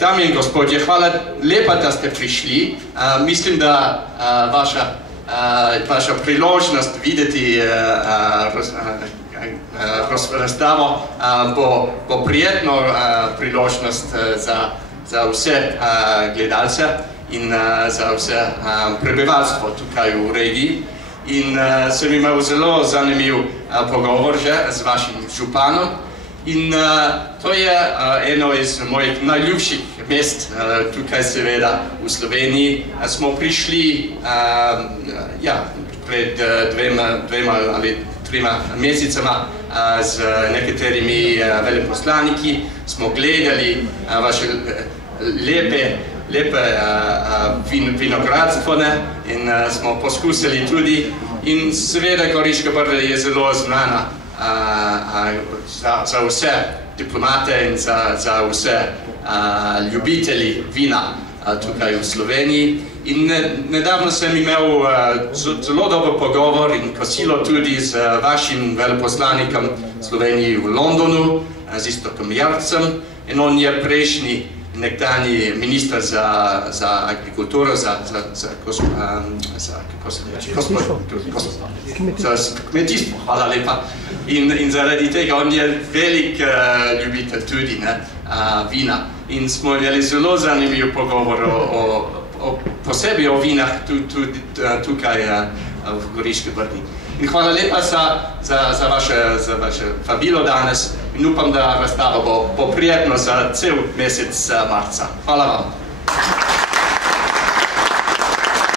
Dame in gospodje, hvala lepa, da ste prišli. Mislim, da vaša priložnost videti razstavo bo prijetno priložnost za vse gledalce in za vse prebivalstvo tukaj v regiji. In sem imel zelo zanimiv pogovor že z vašim županom. In to je eno iz mojih najljubših mest tukaj seveda v Sloveniji. Smo prišli pred dvema ali trima mesecema z nekaterimi veleposlaniki. Smo gledali vaše lepe vinogradstvo in smo poskusili tudi. In seveda Goriška Brda je zelo znana za vse diplomate in za vse ljubitelji vina tukaj v Sloveniji. In nedavno sem imel zelo dober pogovor in kosilo tudi z vašim veleposlanikom Sloveniji v Londonu, z Iztokom Jarcem. In on je prejšnji nekdanji minister za agrikulturo, za kmetijstvo, hvala lepa. In zaradi tega on je velik ljubitelj tudi vina. In smo imeli zelo zanimiv pogovor posebej o vinah tukaj v Goriški Brdi. In hvala lepa za vaše vabilo danes in upam, da razstava bo prijetno za cel mesec marca. Hvala vam.